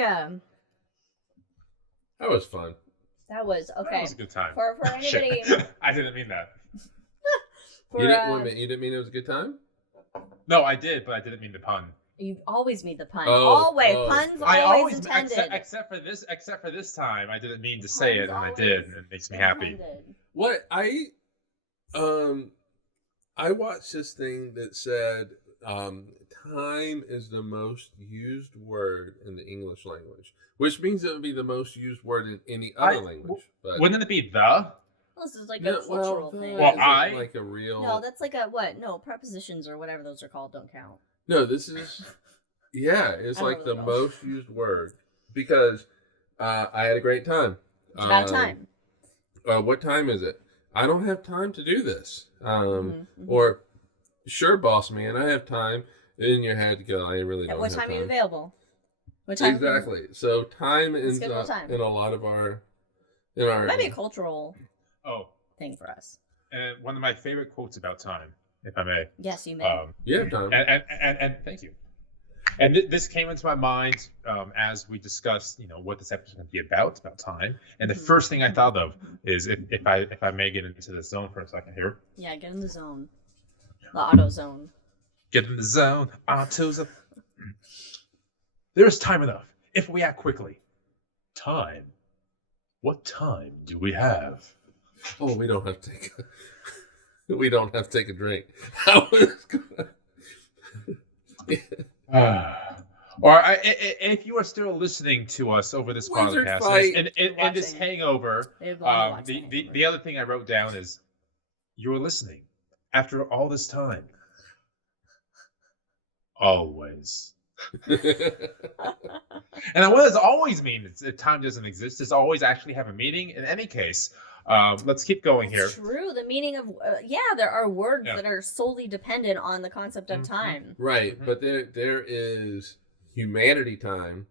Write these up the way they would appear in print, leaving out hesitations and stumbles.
Planetarium. That was fun. That was okay. That was a good time. For anybody, I didn't mean that. for, You didn't mean it was a good time? No, I did, but I didn't mean the pun. you always made the pun. Oh, always oh. puns. I Always intended. except for this time, I didn't mean to say it, and I did, and it makes me happy. What I watched this thing that said time is the most used word in the English language, which means it would be the most used word in any other language. But Wouldn't it be the? Well, this is like a cultural thing. Well, isn't like a real. No, that's like a what? No, prepositions or whatever those are called don't count. No, this is. Yeah, it's like the most used word because I had a great time. It's about time. What time is it? I don't have time to do this. Or, sure, boss man, I have time. In your head to go, I really don't have time. What time are you available? What time? Exactly. So time ends up in a lot of our... It might be a cultural thing for us. And one of my favorite quotes about time, if I may. Yes, you may. You have time. And thank you. And this came into my mind as we discussed, what this episode is going to be about time. And the first thing I thought of is if I may get into the zone for a second here. Yeah, get in the zone. The auto zone. Get in the zone. Auto zone. There is time enough if we act quickly. Time. What time do we have? Oh, we don't have to take a drink. That was good. If you are still listening to us over this Wizard podcast fight. and this hangover, the other thing I wrote down is you were listening after all this time. Always. And what does always mean? It's time doesn't exist. It's always actually have a meaning. In any case, let's keep going here. True. The meaning of there are words that are solely dependent on the concept of time. Right, but there is humanity time,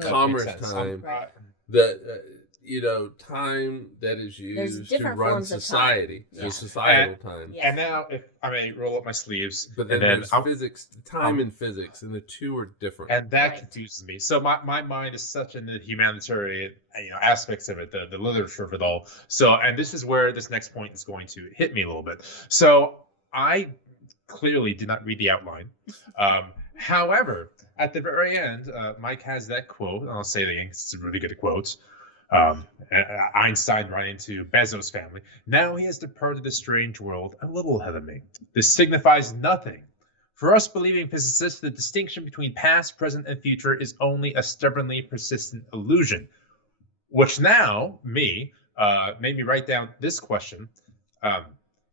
commerce time, time that is used to run society, the societal time. Yeah. And now, if I may roll up my sleeves, but then there's physics, time and physics, and the two are different. And that confuses me. So my mind is such in the humanitarian aspects of it, the literature of it all. So, and this is where this next point is going to hit me a little bit. So I clearly did not read the outline. However, at the very end, Mike has that quote, and I'll say it again because it's a really good quote. Einstein writing to Bezos' family. Now he has departed the strange world a little ahead of me. This signifies nothing. For us believing physicists, the distinction between past, present, and future is only a stubbornly persistent illusion. Which now, made me write down this question.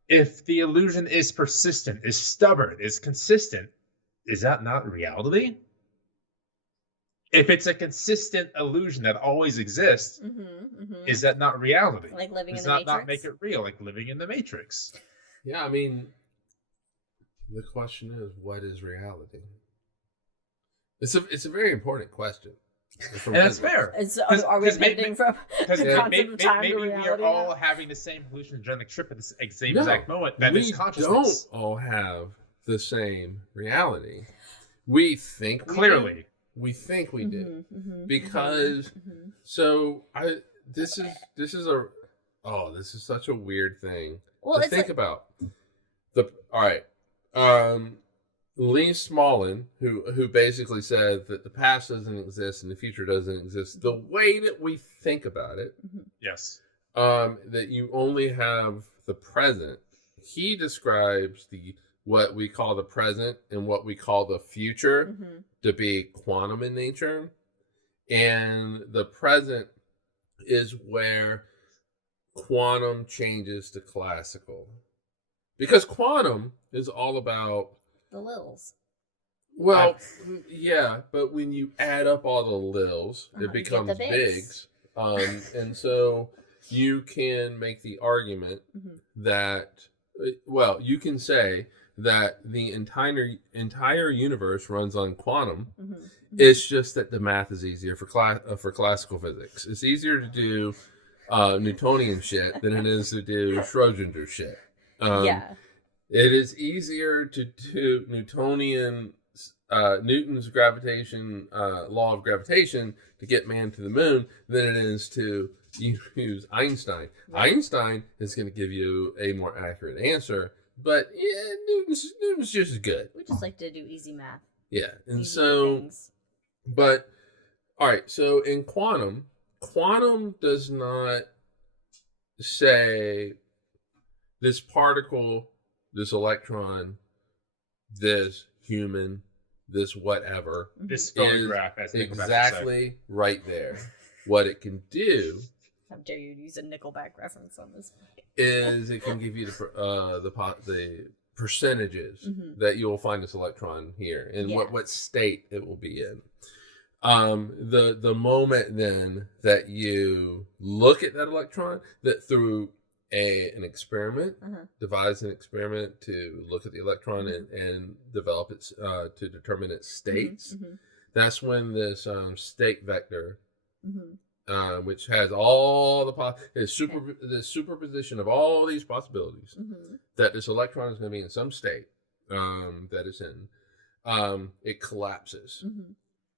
If the illusion is persistent, is stubborn, is consistent, is that not reality? If it's a consistent illusion that always exists, is that not reality? Like living in the Matrix? Does that not make it real, like living in the Matrix? Yeah, I mean, the question is, what is reality? It's a very important question. And that's fair. Are we pivoting from the concept of time to reality? Maybe we are all having the same hallucinogenic trip at the same exact moment. That is consciousness. We don't all have the same reality. We think we clearly. Do. We think we do because this is such a weird thing to think about. Lee Smolin, who basically said that the past doesn't exist and the future doesn't exist, the way that we think about it, yes, that you only have the present. He describes what we call the present and what we call the future to be quantum in nature. And the present is where quantum changes to classical. Because quantum is all about... the lils. Well, yeah, but when you add up all the lils, it becomes bigs. And so you can make the argument that... Well, you can say that the entire universe runs on quantum. It's just that the math is easier for classical physics. It's easier to do Newtonian shit than it is to do Schrödinger shit. It is easier to do Newtonian Newton's gravitation law of gravitation to get man to the moon than it is to use Einstein. Right. Einstein is going to give you a more accurate answer, but Newton's just as good. We just like to do easy math. Yeah, and easy so, things. But all right. So in quantum does not say this particle, this electron, this human, this whatever, this photograph, is exactly right there. What it can do, how dare you use a Nickelback reference on this, is it can give you the percentages that you will find this electron here and what state it will be in. The moment then that you look at that electron, that through an experiment, devise an experiment to look at the electron and develop its to determine its states. That's when this state vector, which has all the superposition of all these possibilities, that this electron is going to be in some state that it's in, it collapses.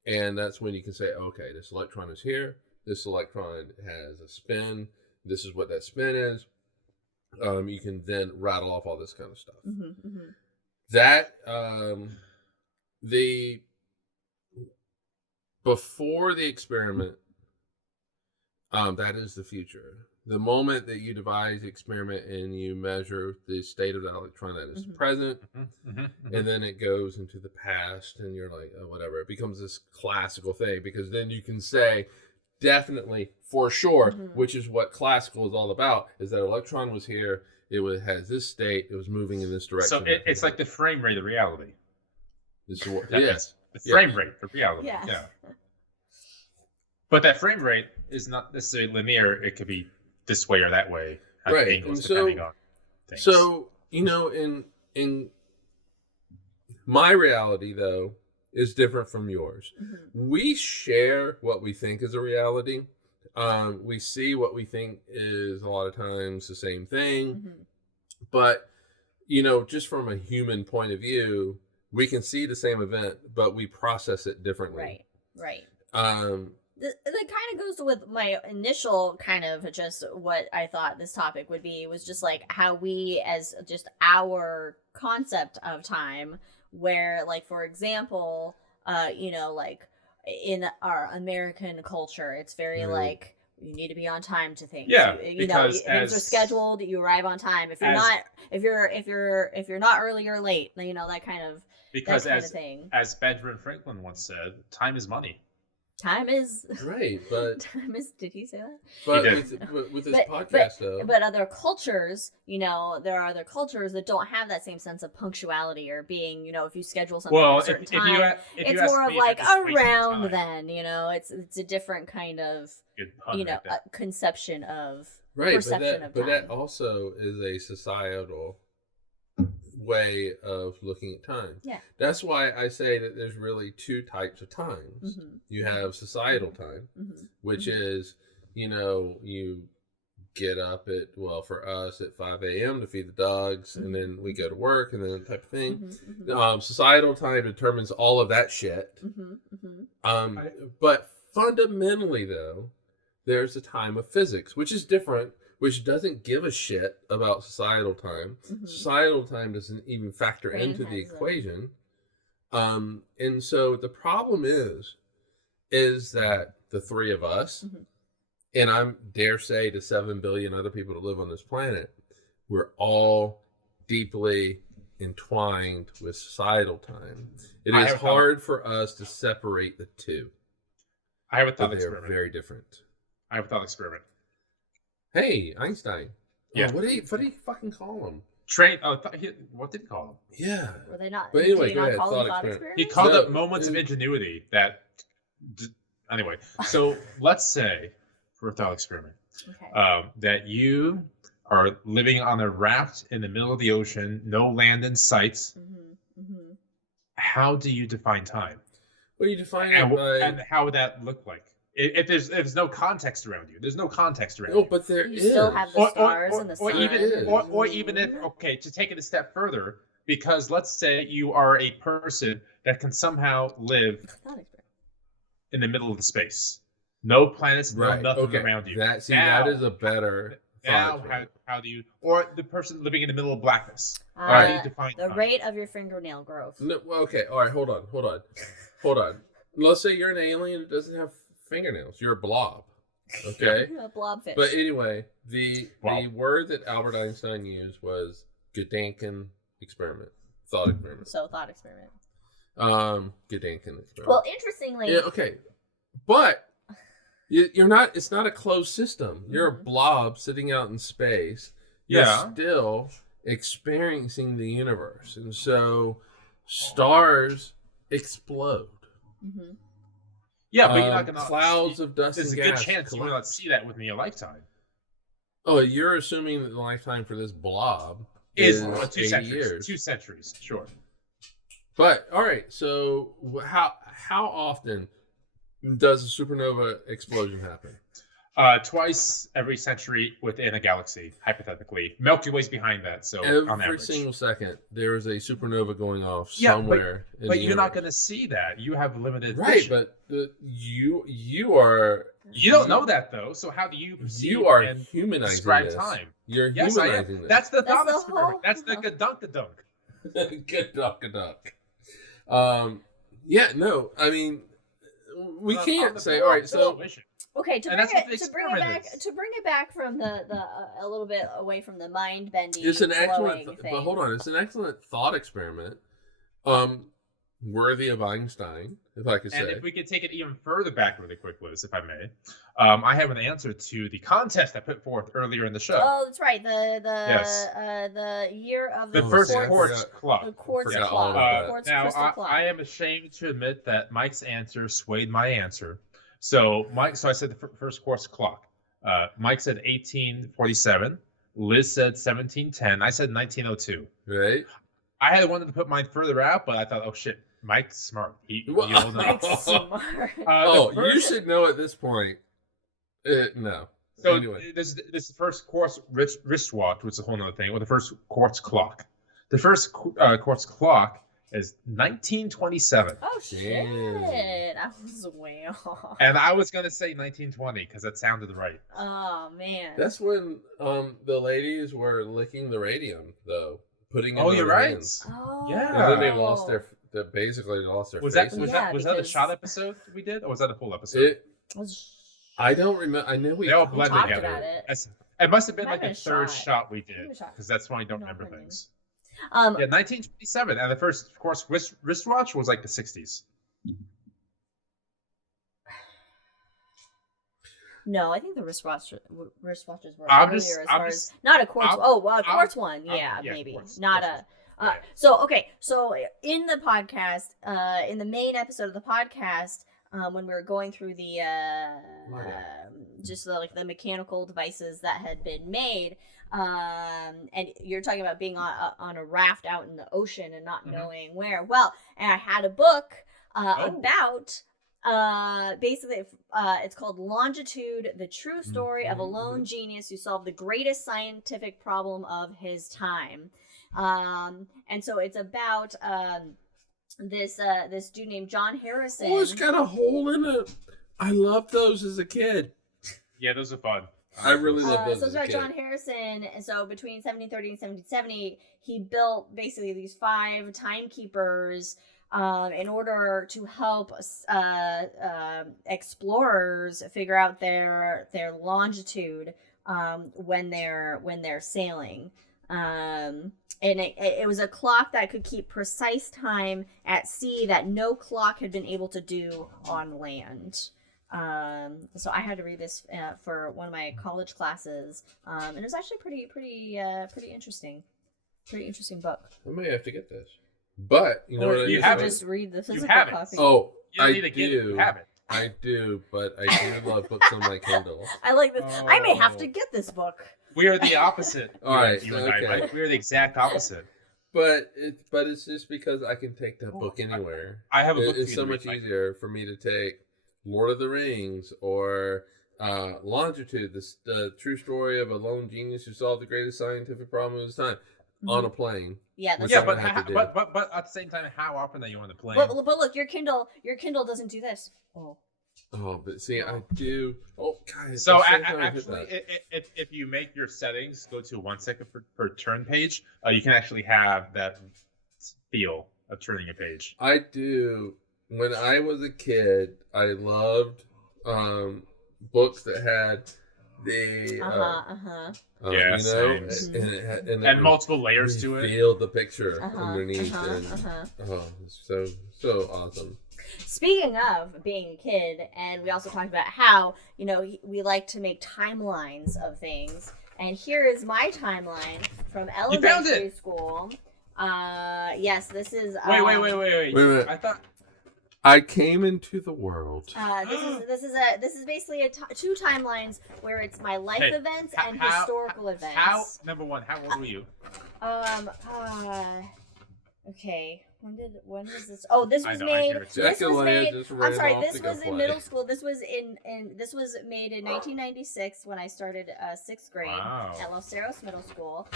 And that's when you can say, okay, this electron is here. This electron has a spin. This is what that spin is. You can then rattle off all this kind of stuff. That before the experiment, that is the future. The moment that you devise the experiment and you measure the state of that electron that is present, and then it goes into the past, and you're like, oh, whatever. It becomes this classical thing, because then you can say, definitely, for sure, which is what classical is all about, is that electron was here, has this state, it was moving in this direction. So it's like the frame rate of reality. This is what, yes. The frame rate of reality. Yeah. But that frame rate is not necessarily linear. It could be this way or that way. Right. Angles, depending on things. So, in my reality, though, is different from yours. We share what we think is a reality. We see what we think is a lot of times the same thing. But, just from a human point of view, we can see the same event, but we process it differently. Right. That kind of goes with my initial kind of just what I thought this topic would be, was just like how we, as just our concept of time, where, like, for example, like in our American culture, it's very like, you need to be on time to things. Yeah, because things are scheduled. You arrive on time. If you're not early or late, that kind of thing. As Benjamin Franklin once said, time is money. Time is right, but time is. Did he say that? But with this podcast, though. But other cultures, there are other cultures that don't have that same sense of punctuality or being, if you schedule something at a certain time, it's more of like around then. It's a different kind of conception of perception of time. But that also is a societal way of looking at time. Yeah. That's why I say that there's really two types of times. You have societal time, which is, you get up at, for us at 5 a.m. to feed the dogs, and then we go to work, and then that type of thing. Societal time determines all of that shit. But fundamentally, though, there's a time of physics, which is different, which doesn't give a shit about societal time. Societal time doesn't even factor into the equation. And so the problem is that the three of us, and I dare say the 7 billion other people that live on this planet, we're all deeply entwined with societal time. It is hard for us to separate the two. I have a thought experiment. They're very different. I have a thought experiment. Hey, Einstein. Yeah. What do you fucking call him? What did he call him? Yeah. Were they not? But anyway, go ahead. Thought experiment. He called it moments of ingenuity. Anyway, so let's say, for a thought experiment, that you are living on a raft in the middle of the ocean, no land in sight. How do you define time? Well, you define and how would that look like? If there's no context around you, there's no context around you. No, but there you is. still have the stars and the sun. Or even if, to take it a step further, Because let's say you are a person that can somehow live in the middle of the space. No planets, no nothing around you. That is a better now how do you, or the person living in the middle of blackness? How do you define the rate of your fingernail growth? No, okay, all right, hold on. Let's say you're an alien that doesn't have fingernails. You're a blob. Okay? A blobfish. But anyway, the word that Albert Einstein used was Gedanken experiment. Thought experiment. So thought experiment. Gedanken experiment. Well, interestingly. Yeah, okay. But you're not, it's not a closed system. You're a blob sitting out in space. You're still experiencing the universe. And so stars explode. Mm-hmm. Yeah, but you're not going to... Clouds of dust and gas. There's a good chance you will not see that within your lifetime. Oh, you're assuming that the lifetime for this blob is 80 years. 2 centuries, sure. But, all right, so how often does a supernova explosion happen? Twice every century within a galaxy, hypothetically. Milky Way's behind that, so on average. Every single second, there is a supernova going off somewhere. But you're not going to see that. You have limited vision. Right, but you are... You don't know that, though, so how do you perceive you are humanizing describe this. time? You're humanizing this. That's the thought experiment. That's the gadunk-a-dunk. Gadunk-a-dunk. Yeah, no, I mean, we can't say, all right, so... Okay, to bring it back from the a little bit away from the mind bending. It's an excellent, but hold on, it's an excellent thought experiment, worthy of Einstein, if I could say. And if we could take it even further back, really quick, Liz, if I may, I have an answer to the contest I put forth earlier in the show. Oh, that's right, the year of the first quartz clock. The quartz clock. Now, I am ashamed to admit that Mike's answer swayed my answer. So I said the first quartz clock. Mike said 1847. Liz said 1710. I said 1902. Right. I had wanted to put mine further out, but I thought, oh shit, Mike's smart. Mike's smart. You should know at this point. No. So anyway, this first quartz wristwatch, which is a whole other thing, or the first quartz clock. The first quartz clock is 1927. Oh shit! I was way off. And I was gonna say 1920 because that sounded right. Oh man. That's when the ladies were licking the radium, though, putting. Oh, you're right. Oh. Yeah. And then they lost their. They basically lost their. Was faces. Was that a shot episode we did, or was that a full episode? I don't remember. I know we all blended talked together. about it. It must have been like the third shot we did, because that's why I don't remember things. 1927, and the first, of course, wristwatch was like the 60s. No, I think the wristwatches were earlier as far as not a quartz. A quartz one, maybe quartz, not a. So in the podcast, in the main episode of the podcast, when we were going through the just the mechanical devices that had been made. And you're talking about being on a raft out in the ocean and not knowing where. Well, and I had a book about basically it's called Longitude: The True Story of a Lone Genius Who Solved the Greatest Scientific Problem of His Time. And so it's about this dude named John Harrison. Oh, it's got a hole in it. I loved those as a kid. Yeah, those are fun. I really love those. So it's about John Harrison, and so between 1730 and 1770, he built basically these 5 timekeepers in order to help explorers figure out their longitude when they're sailing. And it was a clock that could keep precise time at sea that no clock had been able to do on land. So I had to read this for one of my college classes, and it was actually pretty interesting. Pretty interesting book. I may have to get this, but you know what? You have just read the physical copy. Oh, I do. I do, but I do love books on my Kindle. I like this. Oh. I may have to get this book. We are the opposite. All right, you and I, Mike. We are the exact opposite. But it's just because I can take that book anywhere. I have a book. It's so much easier for me to take Lord of the Rings or Longitude, the true story of a lone genius who solved the greatest scientific problem of his time. on a plane. Yeah, that's but at the same time, how often are you on the plane? But look, your Kindle doesn't do this. Oh, but see, I do. Oh, guys. So actually, if you make your settings go to 1 second per turn page, you can actually have that feel of turning a page. I do. When I was a kid, I loved books that had the yeah, you know, and it multiple layers to it. Feel the picture underneath, so awesome. Speaking of being a kid, and we also talked about how, you know, we like to make timelines of things. And here is my timeline from elementary school. Yes, this is. Wait. I thought I came into the world. This is basically two timelines where it's my life events and historical events. Number one, how old were you? Okay. When was this? Oh, this was made. This was made. I'm sorry. This was in middle school. This was this was made in 1996 when I started 6th grade at Los Cerros Middle School.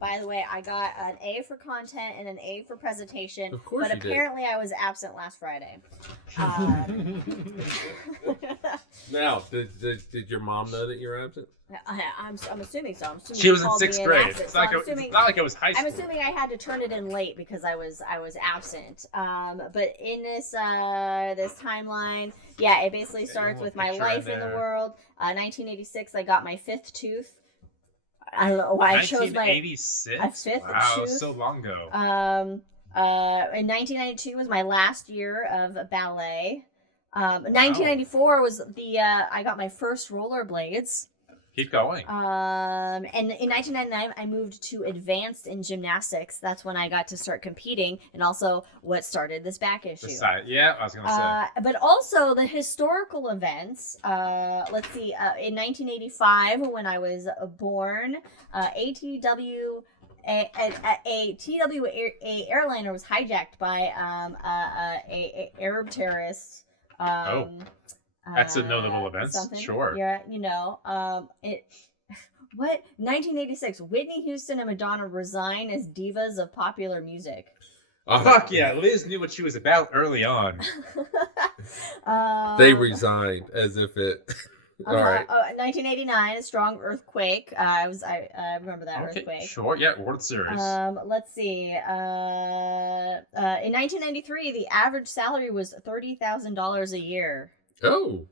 By the way, I got an A for content and an A for presentation. Of course, but apparently I was absent last Friday. Now, did your mom know that you're absent? I'm assuming so. I'm assuming she was in 6th grade. It's not like it was high school. I'm assuming I had to turn it in late because I was absent. But in this timeline, yeah, it basically starts with my life in the world. 1986, I got my 5th tooth. I don't know why I chose my 1986. Fifth wow, tooth. So long ago. In 1992 was my last year of ballet. 1994 was I got my first rollerblades. Keep going. And in 1999, I moved to advanced in gymnastics. That's when I got to start competing, and also what started this back issue. Yeah, I was going to say. But also the historical events. Let's see. In 1985, when I was born, a TWA airliner was hijacked by a Arab terrorist. That's a notable event. Sure. Yeah, you know, what? 1986, Whitney Houston and Madonna resign as divas of popular music. Fuck yeah, Liz knew what she was about early on. They resigned as if it... All right. 1989, a strong earthquake. I remember that earthquake. Sure, yeah, World Series. Let's see. In 1993, the average salary was $30,000 a year. Oh.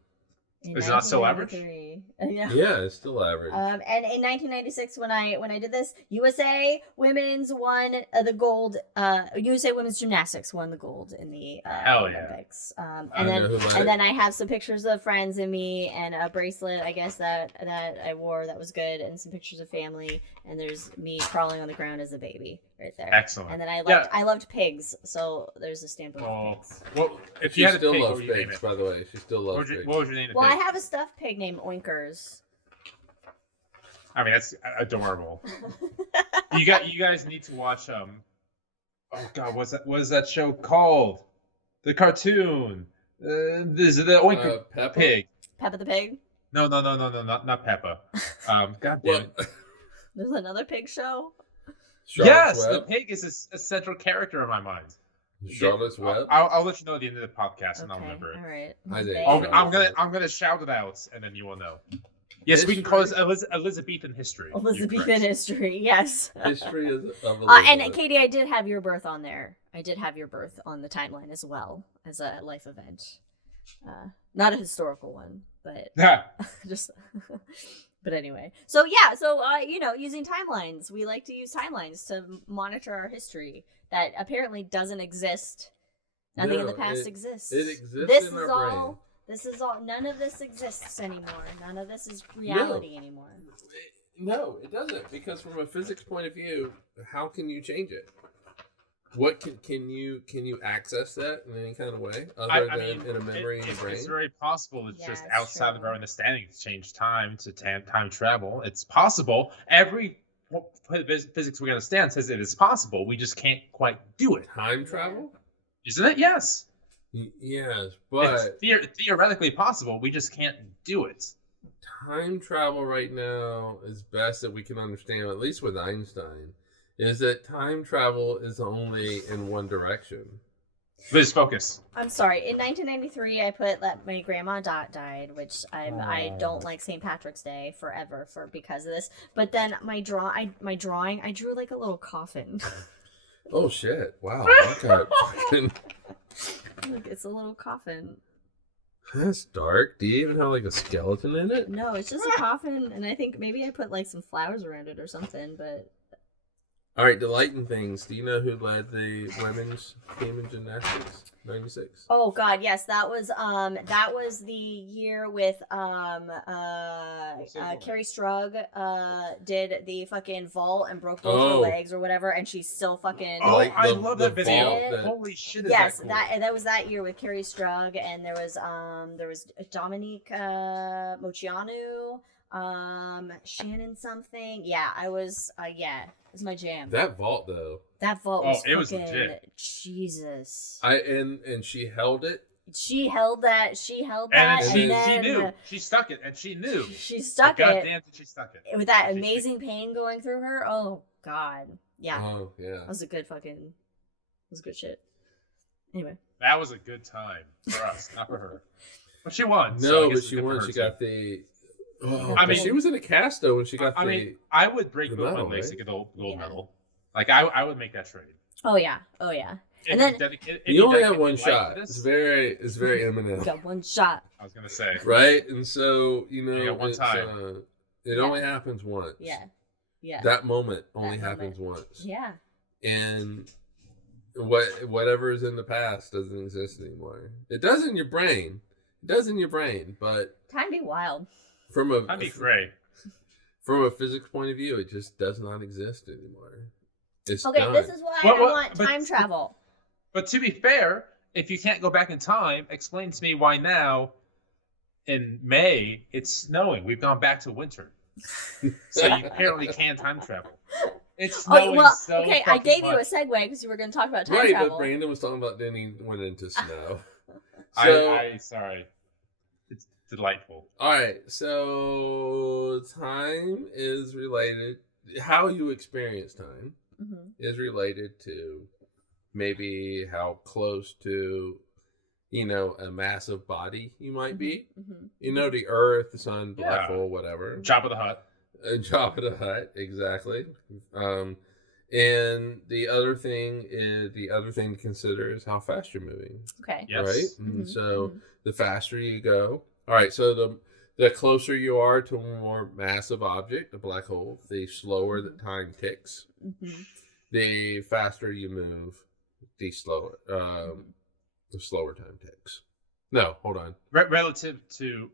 Is it not still average? Yeah, it's still average. And in 1996, when I did this, USA Women's won the gold. USA Women's Gymnastics won the gold in the Olympics. And then I have some pictures of friends and me, and a bracelet, I guess that I wore that was good, and some pictures of family. And there's me crawling on the ground as a baby right there. Excellent. And then I loved pigs, so there's a stamp of pigs. Well, if she you had still loves pigs, by the way, she still loves pigs. What would you name it? Well, I have a stuffed pig named Oinkers. I mean, that's adorable. you guys need to watch oh god, what is that show called? The cartoon. This is the Oinker pig. Peppa the Pig? No, not Peppa. God damn it. There's another pig show? Yes, the pig is a central character in my mind. Charlotte's Web. I'll let you know at the end of the podcast, and I'll remember it. All right. I'm gonna shout it out, and then you will know. Yes, history. We can call it Elizabethan history. Elizabethan history, yes. History of Elizabeth. And Katie, I did have your birth on there. I did have your birth on the timeline as well as a life event. Not a historical one, but just. But anyway, so using timelines, we like to use timelines to monitor our history that apparently doesn't exist. Nothing in the past exists. It exists in our brain. This is all. None of this exists anymore. None of this is reality anymore. No, it doesn't. Because from a physics point of view, how can you change it? What can you access that in any kind of way other than in a memory in your brain? It's very possible. It's just outside of our understanding to change time to time travel. It's possible. Every physics we understand says it is possible. We just can't quite do it. Time travel? Isn't it? Yes. Yes, but it's theoretically possible. We just can't do it. Time travel right now is best that we can understand, at least with Einstein, is that time travel is only in one direction. Liz, focus. I'm sorry. In 1993, I put that my grandma died, which I don't like St. Patrick's Day forever because of this. But then my drawing, I drew like a little coffin. Oh shit! Wow. Okay. Look, it's a little coffin. That's dark. Do you even have like a skeleton in it? No, it's just a coffin, and I think maybe I put like some flowers around it or something. But all right, delighting things. Do you know who led the women's team in gymnastics? 96. Oh God, yes, that was the year with Carrie Strug did the fucking vault and broke both her legs or whatever, and she's still fucking. Oh, like I love that video. Holy shit! Yes, that cool. that was that year with Carrie Strug, and there was Dominique Moceanu, Shannon something. Yeah, I was It was my jam. That vault though. That vault was it was legit. Jesus. And she held it. She held that, and then she knew. She stuck it, and she knew. She stuck it. Goddamn, she stuck it. With that amazing pain going through her. Oh, God. Yeah. Oh, yeah. That was a good shit. Anyway. That was a good time for us, not for her. But she won. No, but she won. She got the... Oh, I mean, she was in a cast, though, when she got I would break both my legs to get the gold medal. Like, I would make that trade. Oh, yeah. And then you only have one shot. It's very Eminem. Got one shot. I was gonna say right, and so you one time. It only happens once. Yeah. That moment only happens once. Yeah. And whatever is in the past doesn't exist anymore. It does in your brain. But time be wild. I'd be great. From a physics point of view, it just does not exist anymore. It's okay. done. This is why I want time travel. But to be fair, if you can't go back in time, explain to me why now, in May, it's snowing. We've gone back to winter. So you apparently can time travel. It's snowing okay, I gave you a segue because you were going to talk about time travel. But Brandon was talking about then he went into snow. Sorry. It's delightful. All right, so time is related. How you experience time is related to maybe how close to, a massive body you might be. The Earth, the Sun, black hole, whatever. Jabba the Hutt. Jabba the Hutt, exactly. And the other thing to consider is how fast you're moving. Okay. Yes. Right? And so the faster you go. All right, so the closer you are to a more massive object, a black hole, the slower the time ticks. The faster you move, the slower time ticks. No, hold on. Relative to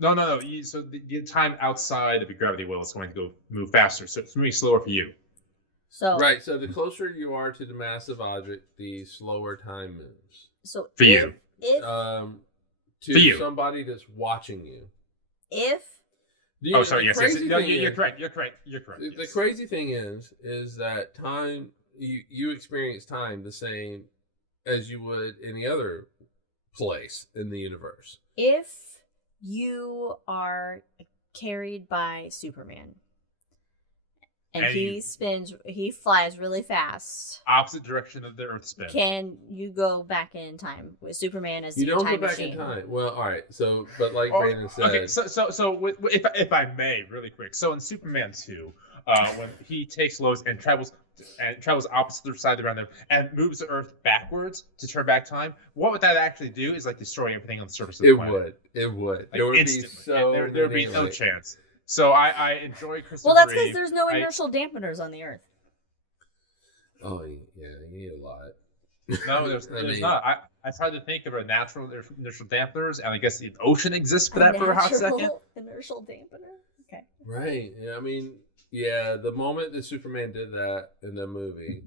no. So the time outside of your gravity well is going to move faster. So it's moving slower for you. So the closer you are to the massive object, the slower time moves. So for you, to somebody that's watching you. If sorry. Yes. You're correct. The Yes. crazy thing is that time you experience time the same as you would any other place in the universe. If you are carried by Superman and he flies really fast, opposite direction of the Earth spin, can you go back in time with Superman as you the don't time go back machine? in time? Well, all right. So, but like Brandon said, okay. So if I may, really quick. So in Superman 2, when he takes Lois and travels opposite side around them and moves the Earth backwards to turn back time, what would that actually do? Is like destroy everything on the surface of the planet. It would. Like, There would instantly. be there would be no chance. So I enjoy Christopher. Well, that's because there's no inertial dampeners on the Earth. Oh yeah, you need a lot. No, there's not. I tried to think of a natural inertial dampeners, and I guess the ocean exists for that for a hot second. Inertial dampener. Okay. Right. Yeah. I mean, yeah. The moment that Superman did that in the movie,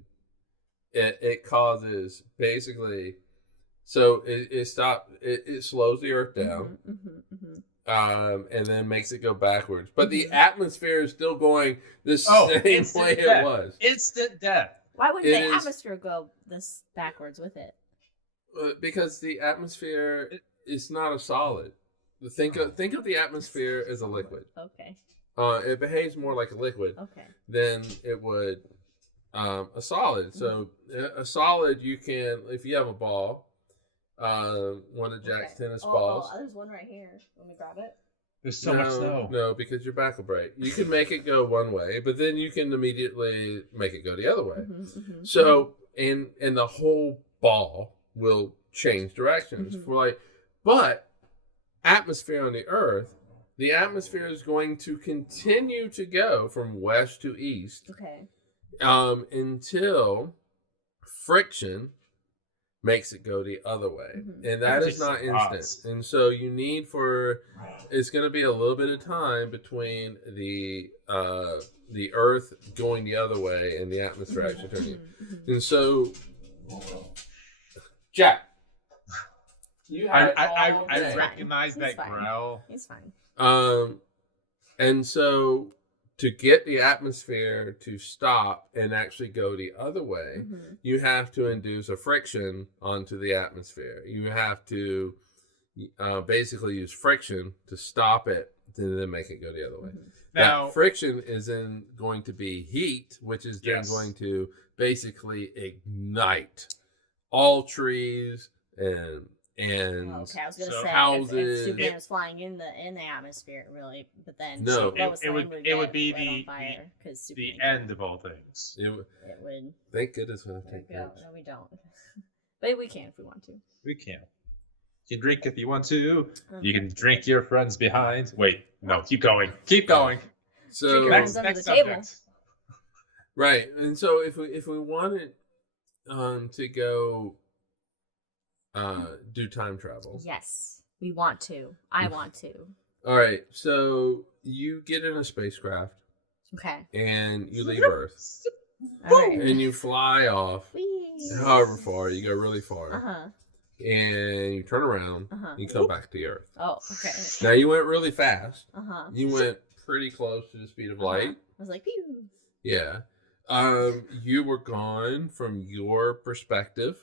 it causes basically. So it slows the Earth down. And then makes it go backwards. But the atmosphere is still going the same way it was. Instant death. Why wouldn't the atmosphere go this backwards with it? Because the atmosphere is not a solid. Think of the atmosphere as a liquid. Okay. It behaves more like a liquid than it would a solid. So a solid, you can, if you have a ball, one of Jack's tennis balls. Oh, there's one right here. Let me grab it. There's so much snow. No, because your back will break. You can make it go one way, but then you can immediately make it go the other way. So, and the whole ball will change directions. But atmosphere on the Earth, the atmosphere is going to continue to go from west to east. Okay. Until friction makes it go the other way. And that is not instant. And so you need it's going to be a little bit of time between the Earth going the other way and the atmosphere actually turning. And so, Jack, I recognize that growl. He's fine. And so to get the atmosphere to stop and actually go the other way, you have to induce a friction onto the atmosphere. You have to basically use friction to stop it and then make it go the other way. Now, that friction is then going to be heat, which is then going to basically ignite all trees and I was gonna say houses. if Superman was flying in the atmosphere, really, but then no, it would be the end of all things. It would. Thank goodness we don't take that. No, we don't. But we can if we want to. We can. You can drink if you want to. You can drink your friends behind. Wait, no, keep going. Keep going. So next subject. Right, and so if we wanted to go do time travel. Yes, we want to. I want to. All right, so you get in a spacecraft. Okay. And you leave Earth. All right. And you fly off. Whee! However far, you go really far. Uh-huh. And you turn around. And you come back to the Earth. Oh, okay. Now you went really fast. Uh-huh. You went pretty close to the speed of light. I was like, pew. Yeah. You were gone from your perspective.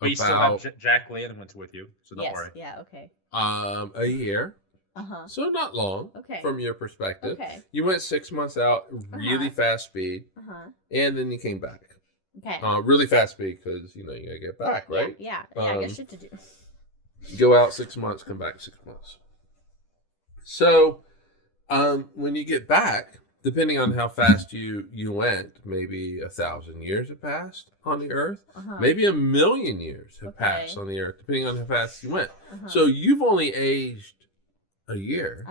But you still have Jack Lanneman's with you, so don't worry. Yeah, okay. A year. So not long. Okay. From your perspective. Okay. You went 6 months out, really fast speed. And then you came back. Okay. Really fast speed because you gotta get back, right? Yeah. I got shit to do. Go out 6 months, come back 6 months. So, when you get back, depending on how fast you went, maybe 1,000 years have passed on the Earth. Maybe 1,000,000 years have passed on the Earth, depending on how fast you went. So you've only aged a year.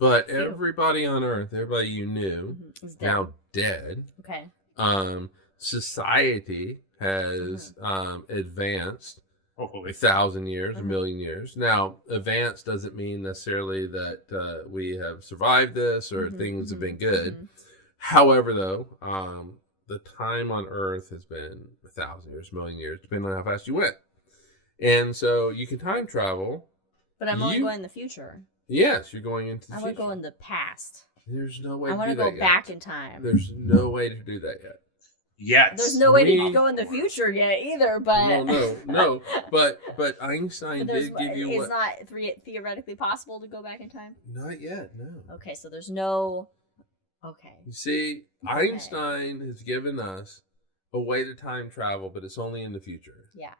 But everybody on Earth, everybody you knew, is now dead. Okay. Society has advanced. Hopefully. 1,000 years, 1,000,000 years. Now, advanced doesn't mean necessarily that we have survived this or things have been good. However, though, the time on Earth has been 1,000 years, 1,000,000 years, depending on how fast you went. And so you can time travel. But I'm only going in the future. Yes, you're going into the future. I want to go in the past. There's no way to do that I want to go back in time. There's no way to do that yet. Yes. There's no way to go in the future yet either, but no. But Einstein did give you it's not theoretically possible to go back in time? Not yet, no. Okay, so there's no You see, Einstein has given us a way to time travel, but it's only in the future. Yeah.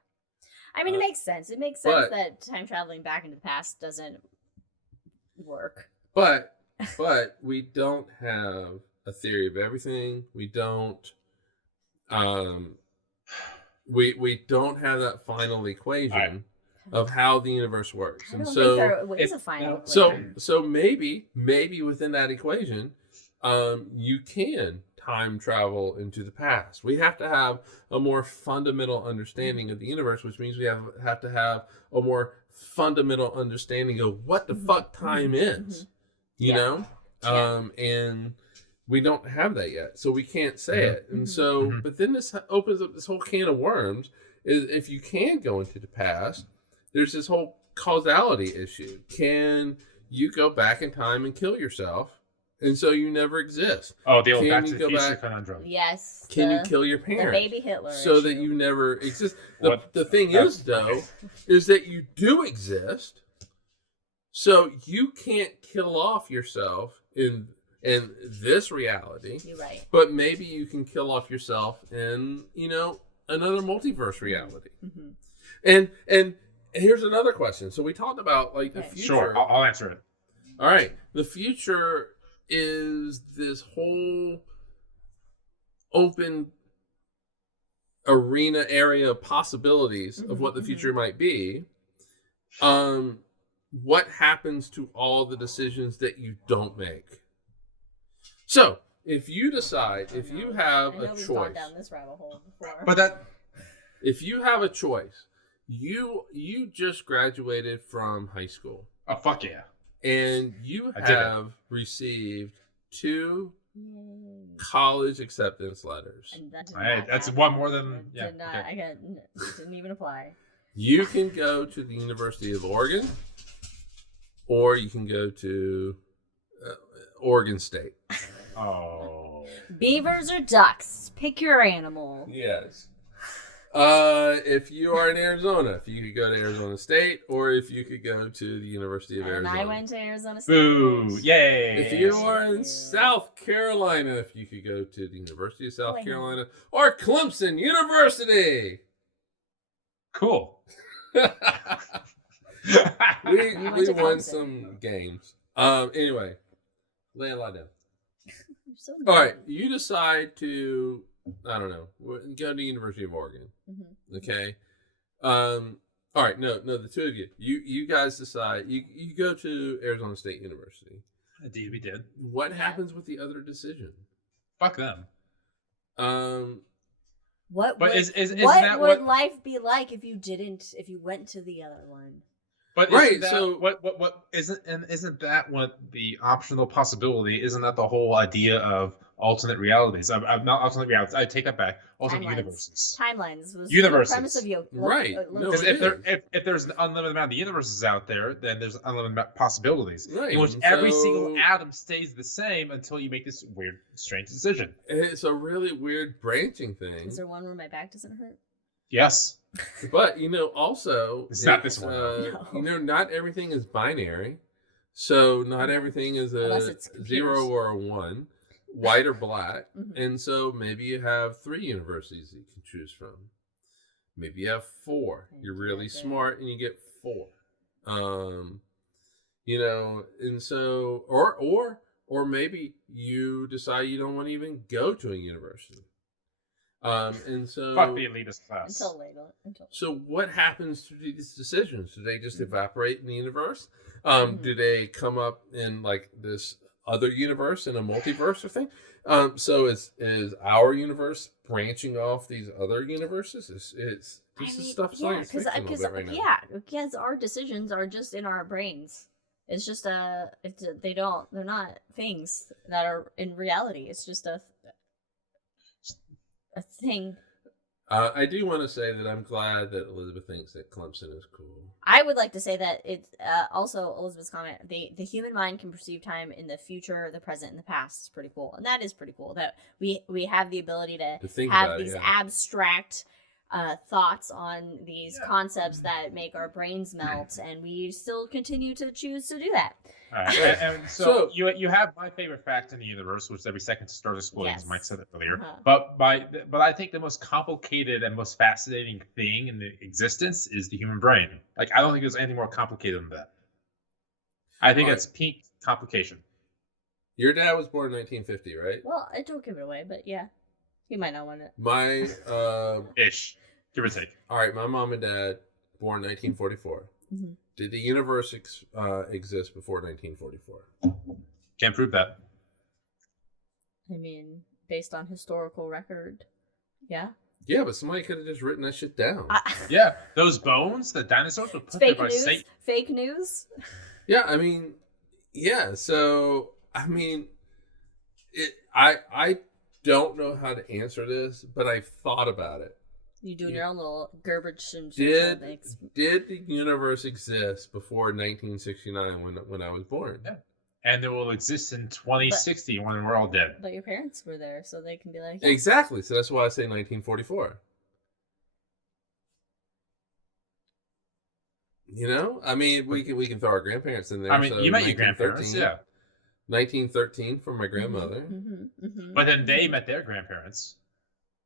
I mean, it makes sense. It makes sense that time traveling back into the past doesn't work. But we don't have a theory of everything. We don't we don't have that final equation of how the universe works. I don't think there is a final equation. So maybe within that equation, you can time travel into the past. We have to have a more fundamental understanding of the universe, which means we have to have a more fundamental understanding of what the fuck time is. You know? And we don't have that yet, so we can't say it. And so, but then this opens up this whole can of worms. Is if you can go into the past, there's this whole causality issue. Can you go back in time and kill yourself, and so you never exist? Oh, the old Back to the Future conundrum. Yes. Can you kill your parents? The baby Hitler so issue. That you never exist. The thing is, though, is that you do exist, so you can't kill off yourself in in this reality. You're right. But maybe you can kill off yourself in, another multiverse reality. Mm-hmm. And here's another question. So we talked about like the future. Sure, I'll answer it. All right. The future is this whole open arena area of possibilities of what the future might be. What happens to all the decisions that you don't make? So, if you decide, if you have a choice, gone down this rabbit hole before. But if you have a choice, you just graduated from high school. Oh, fuck yeah. And you have received 2 college acceptance letters. And that's one more than didn't even apply. You can go to the University of Oregon, or you can go to Oregon State. Oh. Beavers or ducks? Pick your animal. Yes. If you are in Arizona, if you could go to Arizona State, or if you could go to the University of Arizona. And I went to Arizona State. Boo! Yay! If you are in South Carolina, if you could go to the University of South Carolina, or Clemson University. Cool. we won some games. Anyway, lay a lot down. So all right, you decide to, I don't know, go to the University of Oregon. Mm-hmm. Okay. All right, no, the two of you. You guys decide. You go to Arizona State University. Indeed, we did. What happens with the other decision? Fuck them. What but would, what would life be like if you went to the other one? But right, that, so what isn't that what the optional possibility? Isn't that the whole idea of alternate realities? I'm not alternate realities. I take that back. Alternate universes. Timelines was universes. The premise of right. Because if there's an unlimited amount of universes out there, then there's unlimited amount of possibilities. Right. In which every single atom stays the same until you make this weird, strange decision. It's a really weird branching thing. Is there one where my back doesn't hurt? Yes. But also it's not this one. No. Not everything is binary. So not everything is a 0 or a 1, white or black. Mm-hmm. And so maybe you have 3 universities that you can choose from. Maybe you have 4. You're really smart and you get 4. And so or maybe you decide you don't want to even go to a university. And so fuck the elitist class. Until later. So what happens to these decisions? Do they just evaporate in the universe? Do they come up in like this other universe in a multiverse or thing? So is our universe branching off these other universes? This is stuff science fiction a little bit right now. Yeah, because our decisions are just in our brains. It's just they're not things that are in reality. It's just a thing. I do want to say that I'm glad that Elizabeth thinks that Clemson is cool. I would like to say that it's also Elizabeth's comment. The human mind can perceive time in the future, the present, and the past. It's pretty cool, and that is pretty cool. That we have the ability to think have about these abstract thoughts on these concepts that make our brains melt, and we still continue to choose to do that. All right. And so you have my favorite fact in the universe, which is every second stars exploding, as Mike said it earlier. But I think the most complicated and most fascinating thing in the existence is the human brain. Like, I don't think there's anything more complicated than that. I think that's peak complication. Your dad was born in 1950, right? Well, I don't give it away, but yeah, he might not want it. My ish, give or take. All right, my mom and dad born 1944. Mm-hmm. Did the universe exist before 1944? Can't prove that. I mean, based on historical record, yeah. Yeah, but somebody could have just written that shit down. Yeah, those bones, the dinosaurs were put there by Satan. Fake news? Yeah, I mean, yeah. So, I mean, I don't know how to answer this, but I've thought about it. You doing your own little Gerbage and did the universe exist before 1969 when I was born? Yeah. And it will exist in 2060 when we're all dead. But your parents were there, so they can be like... Yeah. Exactly. So that's why I say 1944. You know? I mean, we can throw our grandparents in there. I mean, so you met your grandparents, yeah. 1913 from my grandmother. But then they met their grandparents,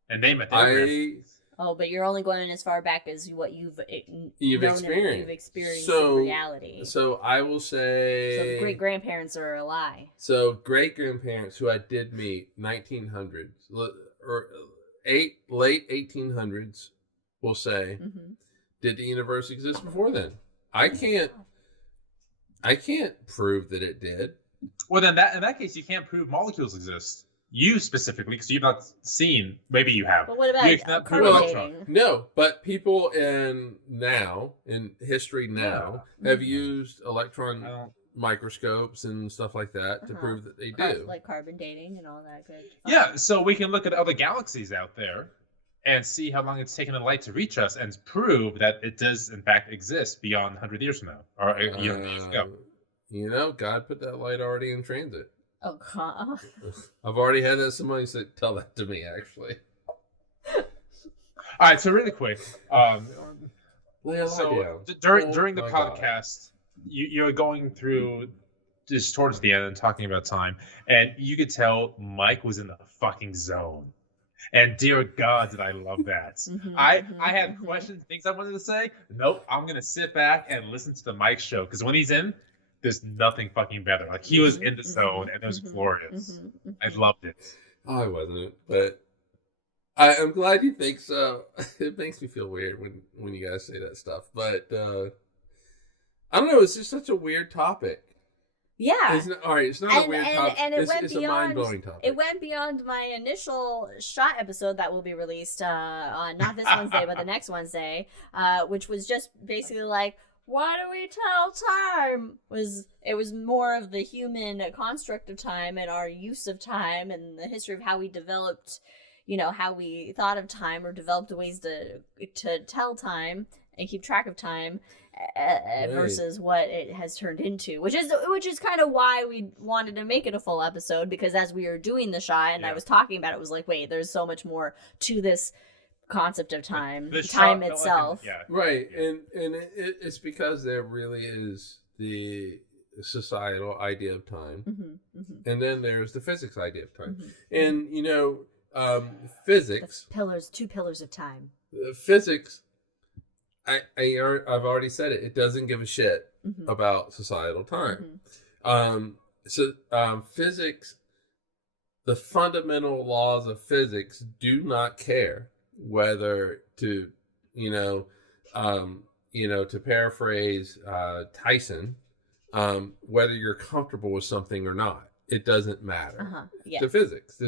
and they met their grandparents. Oh, but you're only going as far back as what you've experienced in reality. So I will say... So the great-grandparents are a lie. So great-grandparents who I did meet, 1900s, or late 1800s, we'll say, did the universe exist before then? I can't prove that it did. Well, then in that case, you can't prove molecules exist. You specifically, because you've not seen. Maybe you have. But what about carbon dating? No, but people in history have used electron microscopes and stuff like that to prove that they do. Like carbon dating and all that good. Yeah, so we can look at other galaxies out there and see how long it's taken the light to reach us and prove that it does, in fact, exist beyond 100 years from now. Or years ago. You know, God put that light already in transit. Oh, God. I've already had that. Somebody tell that to me, actually. All right, so really quick. During the podcast, you're going through just towards the end and talking about time, and you could tell Mike was in the fucking zone. And dear God, did I love that. I had questions, things I wanted to say. Nope, I'm going to sit back and listen to the Mike show, because when he's in, there's nothing fucking better. Like, he was in the zone, and it was glorious. I loved it. Oh, I wasn't, but I'm glad you think so. It makes me feel weird when you guys say that stuff. But I don't know. It's just such a weird topic. Yeah. It's not a weird topic. And it's a mind-blowing topic. It went beyond my initial shot episode that will be released on not this Wednesday, but the next Wednesday, which was just basically like, why do we tell time? It was more of the human construct of time and our use of time and the history of how we developed, how we thought of time or developed ways to tell time and keep track of time versus what it has turned into, which is kind of why we wanted to make it a full episode, because as we were doing the shot and I was talking about it, was like, wait, there's so much more to this concept of time, time itself. Right. Yeah. And it's because there really is the societal idea of time. And then there's the physics idea of time. And, physics... Two pillars of time. Physics, I've already said it. It doesn't give a shit about societal time. Physics, the fundamental laws of physics do not care whether to paraphrase Tyson, whether you're comfortable with something or not. It doesn't matter to physics.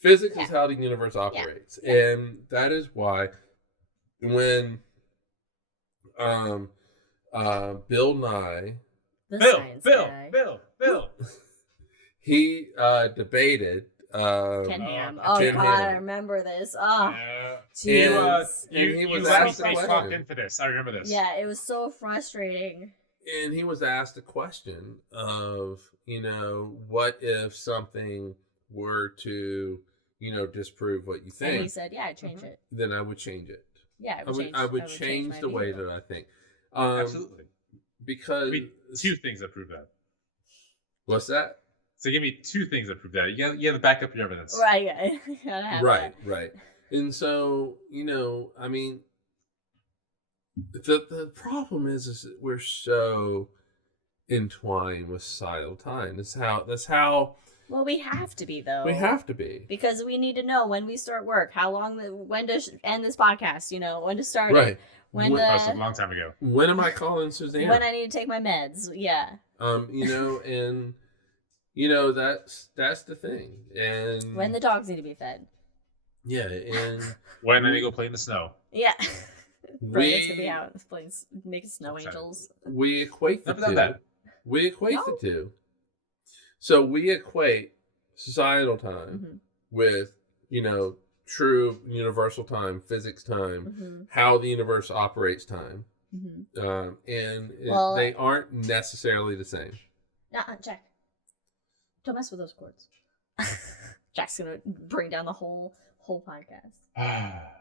Physics is how the universe operates. And that is why when Bill Nye, Bill, he debated Ken Ham. Oh, Ken God, Ham. I remember this. Oh, yeah. And he was asked a question. Into this. I remember this. Yeah, it was so frustrating. And he was asked a question of, what if something were to, disprove what you think? And he said, I'd change it. Then I would change it. Yeah, I would change the way that I think. Absolutely. Because... two things that prove that. What's that? So give me two things that prove that. You have to back up your evidence. Right. Right. And so, the problem is that we're so entwined with societal time. That's how. Well, we have to be, though. We have to be. Because we need to know when we start work, when to end this podcast, when to start right. it. That was a long time ago. When am I calling Suzanne? When I need to take my meds, yeah. And... that's the thing. And when the dogs need to be fed. Yeah, and when I need to go play in the snow. Yeah. It's gonna be out making snow angels. We equate the two. We equate the two. So we equate societal time with, true universal time, physics time, how the universe operates time. They aren't necessarily the same. Jack. Don't mess with those cords. Jack's gonna bring down the whole podcast.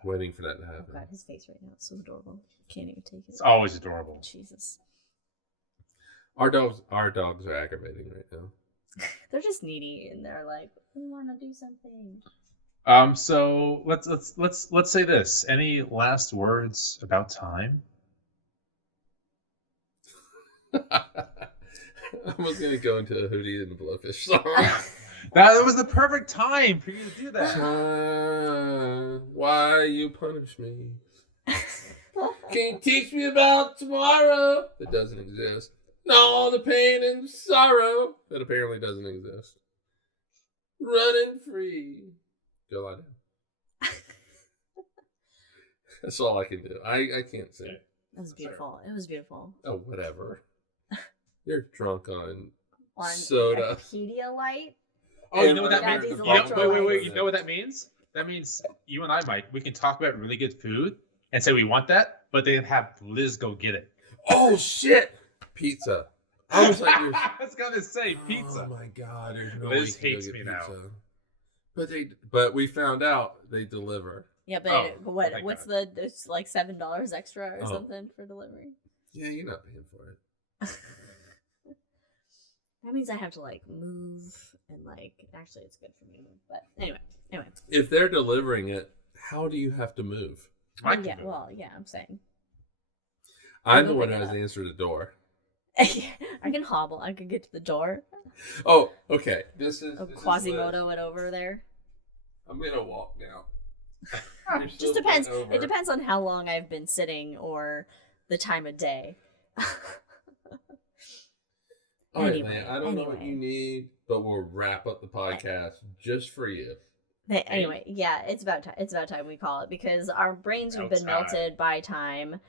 Waiting for that to happen. Oh God, his face right now is so adorable. Can't even take it. It's always adorable. Jesus. Our dogs are aggravating right now. They're just needy, and they're like, we want to do something. So let's say this. Any last words about time? I was gonna go into a Hootie and the Blowfish song. That was the perfect time for you to do that. Why you punish me? Can you teach me about tomorrow that doesn't exist? And all the pain and sorrow that apparently doesn't exist. Running free. Go lie down. That's all I can do. I can't sing. It was beautiful. It was beautiful. Oh, whatever. You're drunk on On soda. Pedialyte. Oh, you know what that Yeah, means? these Wait. You know what that means? That means you and I, Mike, we can talk about really good food and say we want that, but then have Liz go get it. Oh, shit. Pizza. I was like, I was gonna say pizza. Oh my god, there's no Liz way you hates can go me get pizza. now. But we found out they deliver. Yeah, but Oh, what's it's like $7 extra or something for delivery? Yeah, you're not paying for it. That means I have to like move and like actually it's good for me to move. But anyway. If they're delivering it, how do you have to move? Mike Yeah, can move. well, yeah, I'm saying. I'm the one who moving has up. to answer the door. I can hobble. I can get to the door. Oh, okay. This is Quasimodo it over there. I'm gonna walk now. You're Just still depends. bent over. It depends on how long I've been sitting or the time of day. All right, Anyway, man. I don't know what you need, but we'll wrap up the podcast just for you. Anyway, yeah, it's about time. It's about time we call it because our brains have been melted by time.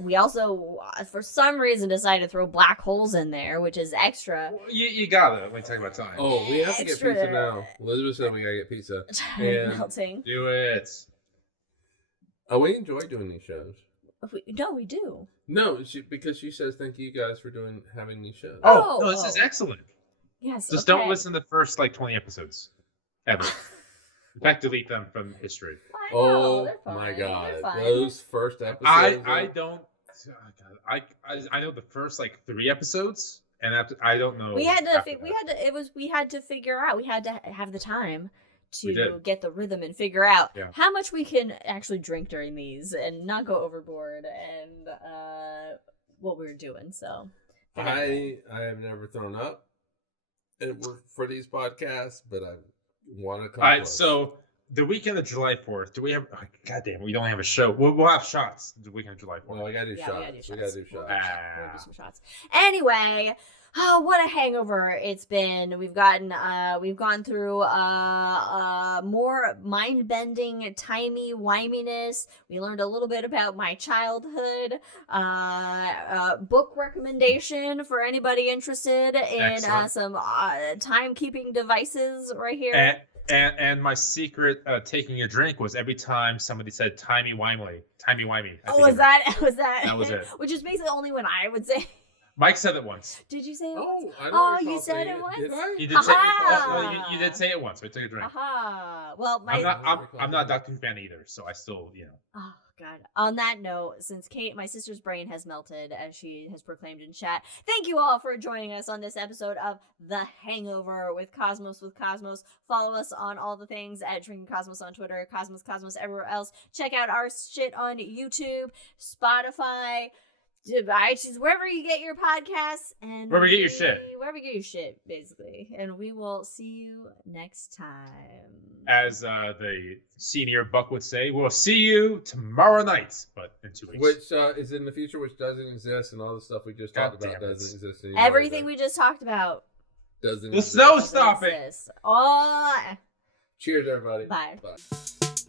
We also, for some reason, decided to throw black holes in there, which is extra. Well, you gotta when you talk about time. Oh, we have to get Extra. pizza now. Elizabeth said we gotta get pizza. Time And- melting. Do it. Oh, we enjoy doing these shows. No, we do. No, because she says thank you guys for having these shows. Oh, no, this is excellent. Yes. Just okay. don't listen to the first 20 episodes ever. In fact, delete them from history. I know, Oh they're fine. my They're god, fine. those first episodes. I don't. I know the first 3 episodes, and after I don't know. We had after to. that. We had to figure out. We had to have the time We to did. get the rhythm and figure out Yeah. how much we can actually drink during these and not go overboard and what we were doing. So I have never thrown up for these podcasts, but I want to come. All right, close. so the weekend of July 4th, do we have? Oh, goddamn, we don't have a show. We'll have shots the weekend of July 4th. Well, we gotta do Yeah, shots. we gotta do We gotta shots. do shots. we'll do some shots. Anyway, oh, what a hangover it's been. We've gone through more mind-bending, timey-wiminess. We learned a little bit about my childhood. Book recommendation for anybody interested in Excellent. some timekeeping devices right here. And my secret taking a drink was every time somebody said timey-wimey. Timey-wimey. Oh, was that? That was it. Which is basically only when I would say. Mike said it once. Did you say it? Oh, I don't Oh, recall you said saying it once? Did I? You did say Aha! you did say it once. So I took a drink. Aha. Well, I'm not a Doctor Who fan either, so I still, Oh God. On that note, since Kate, my sister's brain has melted, as she has proclaimed in chat, thank you all for joining us on this episode of The Hangover with Cosmos. Follow us on all the things at Drinking Cosmos on Twitter, Cosmos everywhere else. Check out our shit on YouTube, Spotify, iTunes, wherever you get your podcasts, and Wherever you get your shit. Wherever you get your shit, basically. And we will see you next time. as the senior Buck would say, we'll see you tomorrow night, but in 2 weeks. Which is in the future, which doesn't exist, and all the stuff we just talked God about damn it. doesn't exist anymore. Everything we just talked about. doesn't The exist. snow stopping. Oh. Cheers, everybody. Bye. Bye.